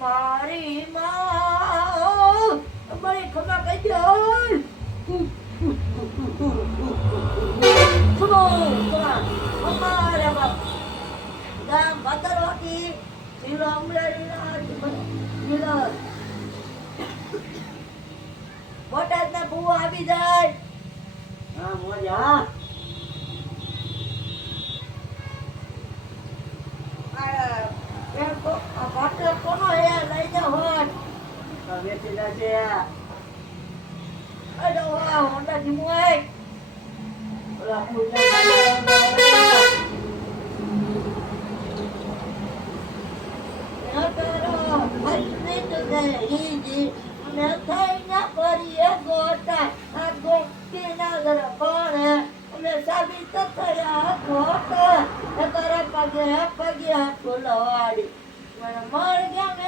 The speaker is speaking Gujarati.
મારી માં અમારી ખમા કહી દે સુનો અમારા બાપ ગામ ભાદરવાકી જિલ્લો અમરેલીના જિલ્લો બોટાદના ભૂવો આવી જાય. હા મોજા કોનો હે લઈ જાઓ હોટ વેચી જશે. અરે વાહ હોન્ડા જીમોય ઓલા પૂજા પગે ફૂલવાડી મર ગયા